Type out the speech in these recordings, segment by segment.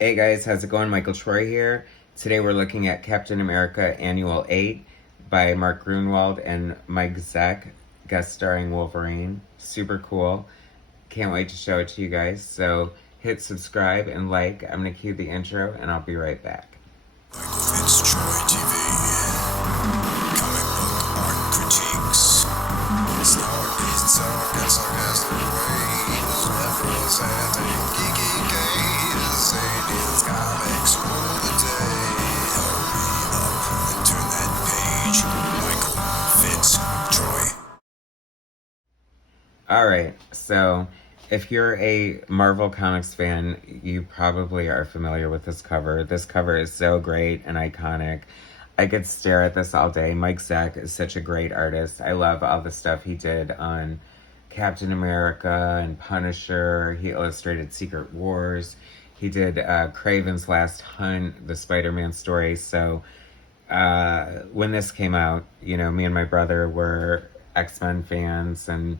Hey guys, how's it going? Michael Troy here. Today we're looking at Captain America Annual 8 by Mark Gruenwald and Mike Zeck, guest starring Wolverine. Super cool. Can't wait to show it to you guys. So hit subscribe and like. I'm going to cue the intro and I'll be right back. Michael Fitzgerald TV. Comic book art critiques. It's sarcastic ways. Levels and geeky gaze. Aliens, comics rule the day. Hurry up and turn that page. Michael Fitzgerald. Alright, so if you're a Marvel Comics fan, you probably are familiar with this cover. This cover is so great and iconic. I could stare at this all day. Mike Zeck is such a great artist. I love all the stuff he did on Captain America and Punisher. He illustrated Secret Wars. He did Kraven's Last Hunt, the Spider-Man story. So when this came out, you know, me and my brother were X-Men fans, and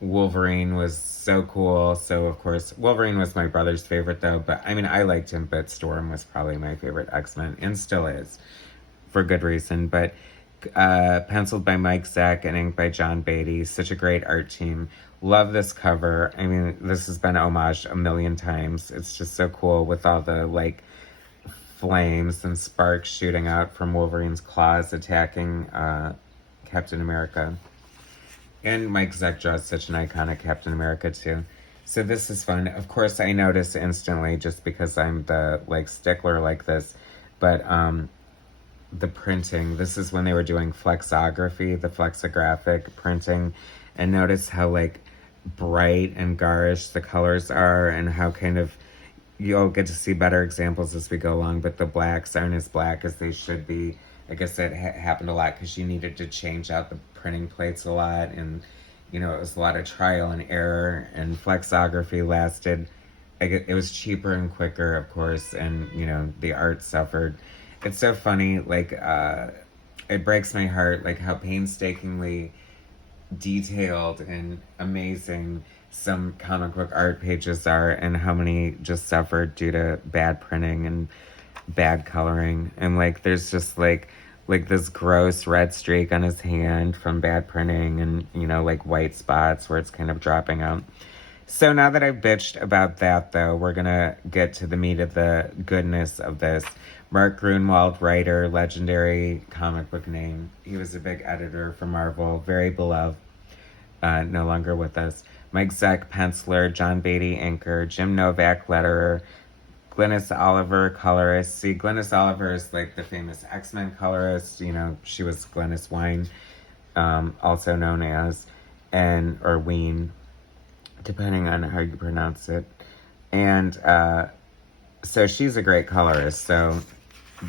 Wolverine was so cool. So of course Wolverine was my brother's favorite though, but I mean I liked him, but Storm was probably my favorite X-Men and still is for good reason. But penciled by Mike Zeck and inked by John Beatty. Such a great art team. Love this cover. I mean, this has been homaged a million times. It's just so cool with all the like flames and sparks shooting out from Wolverine's claws attacking Captain America. And Mike Zeck draws such an iconic Captain America too. So this is fun. Of course, I notice instantly just because I'm the like stickler like this, but the printing. This is when they were doing flexography, the flexographic printing, and notice how like bright and garish the colors are, and how kind of you'll get to see better examples as we go along. But the blacks aren't as black as they should be. I guess that happened a lot because you needed to change out the printing plates a lot, and you know it was a lot of trial and error, and flexography lasted. It was cheaper and quicker, of course, and you know the art suffered. It's so funny, like it breaks my heart, like how painstakingly detailed and amazing some comic book art pages are, and how many just suffered due to bad printing and bad coloring. And like there's just like this gross red streak on his hand from bad printing, and you know like white spots where it's kind of dropping out. So now that I've bitched about that though, we're gonna get to the meat of the goodness of this. Mark Gruenwald, writer, legendary comic book name. He was a big editor for Marvel, very beloved, no longer with us. Mike Zeck, penciler, John Beatty, inker, Jim Novak, letterer, Glynis Oliver, colorist. See, Glynis Oliver is like the famous X-Men colorist. You know, she was Glynis Wein, also known as, or Ween, depending on how you pronounce it. And so she's a great colorist. So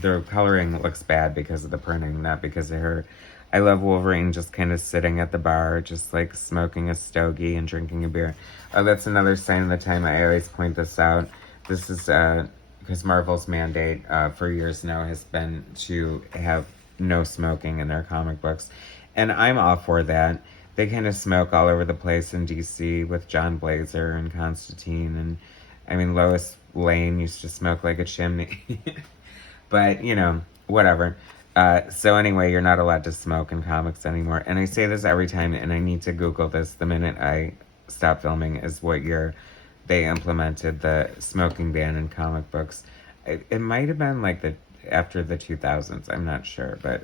the coloring looks bad because of the printing, not because of her. I love Wolverine just kind of sitting at the bar, just like smoking a stogie and drinking a beer. Oh, that's another sign of the time. I always point this out. This is because Marvel's mandate for years now has been to have no smoking in their comic books. And I'm all for that. They kind of smoke all over the place in DC with John Blazer and Constantine. And I mean, Lois Lane used to smoke like a chimney. But, you know, whatever. So anyway, you're not allowed to smoke in comics anymore. And I say this every time, and I need to Google this the minute I stop filming, is what year they implemented the smoking ban in comic books. It might have been like after the 2000s. I'm not sure, but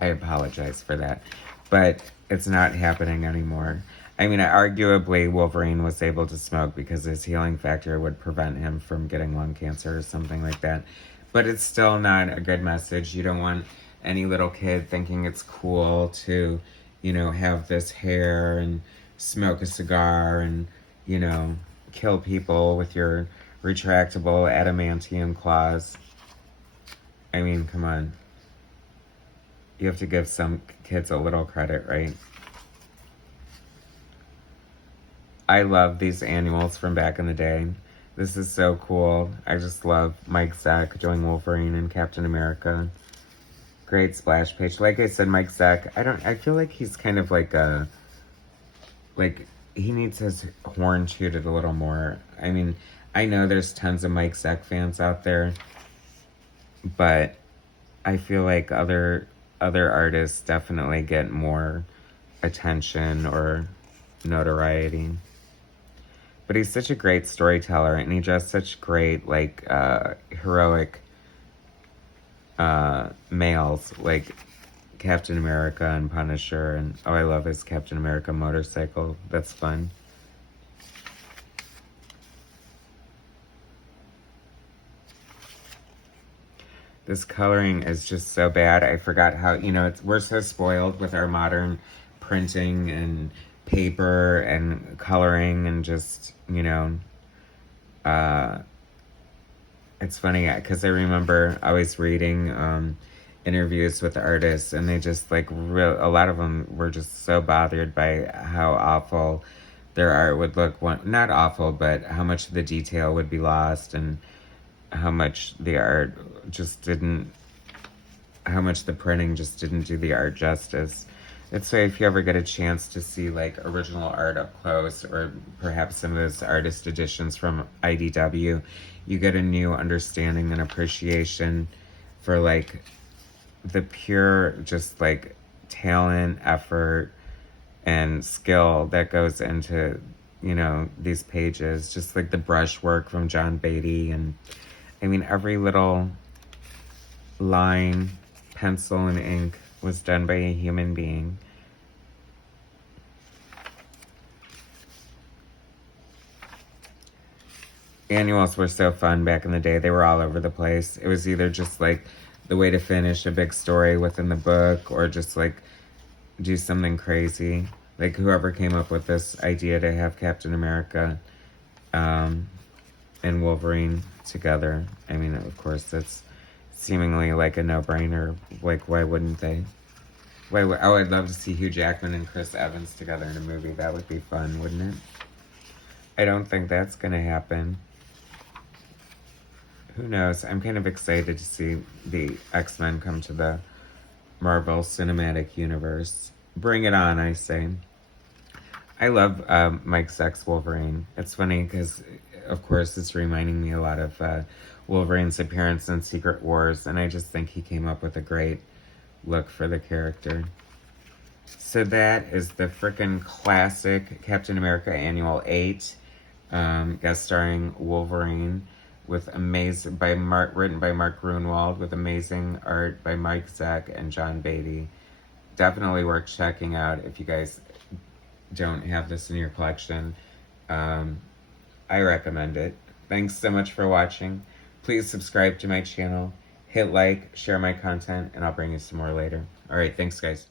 I apologize for that. But it's not happening anymore. I mean, arguably Wolverine was able to smoke because his healing factor would prevent him from getting lung cancer or something like that. But it's still not a good message. You don't want any little kid thinking it's cool to, you know, have this hair and smoke a cigar and, you know, kill people with your retractable adamantium claws. I mean, come on. You have to give some kids a little credit, right? I love these annuals from back in the day. This is so cool. I just love Mike Zeck doing Wolverine and Captain America. Great splash page. Like I said, Mike Zeck, I feel like he's kind of like a he needs his horn tooted a little more. I mean, I know there's tons of Mike Zeck fans out there, but I feel like other artists definitely get more attention or notoriety. But he's such a great storyteller, and he does such great, like, heroic males, like Captain America and Punisher, and oh, I love his Captain America motorcycle. That's fun. This coloring is just so bad. I forgot how, you know, we're so spoiled with our modern printing and paper and coloring and just, you know, it's funny because I remember always reading interviews with artists, and they just like a lot of them were just so bothered by how awful their art would look. Not awful, but how much of the detail would be lost, and how much the art just didn't, how much the printing just didn't do the art justice. That's why if you ever get a chance to see like original art up close, or perhaps some of those artist editions from IDW, you get a new understanding and appreciation for like the pure just like talent, effort, and skill that goes into, you know, these pages. Just like the brushwork from John Beatty, and I mean every little line, pencil and ink was done by a human being. Annuals were so fun back in the day. They were all over the place. It was either just like the way to finish a big story within the book, or just like do something crazy. Like whoever came up with this idea to have Captain America and Wolverine together. I mean, of course, that's seemingly like a no-brainer. Like, why wouldn't they? Oh, I'd love to see Hugh Jackman and Chris Evans together in a movie. That would be fun, wouldn't it? I don't think that's gonna happen. Who knows? I'm kind of excited to see the X-Men come to the Marvel Cinematic Universe. Bring it on, I say. I love Mike Zeck's Wolverine. It's funny because, of course, it's reminding me a lot of Wolverine's appearance in Secret Wars, and I just think he came up with a great look for the character. So that is the frickin' classic Captain America Annual 8, guest starring Wolverine, with written by Mark Gruenwald, with amazing art by Mike Zeck and John Beatty. Definitely worth checking out if you guys don't have this in your collection. I recommend it. Thanks so much for watching. Please subscribe to my channel, hit like, share my content, and I'll bring you some more later. All right, thanks guys.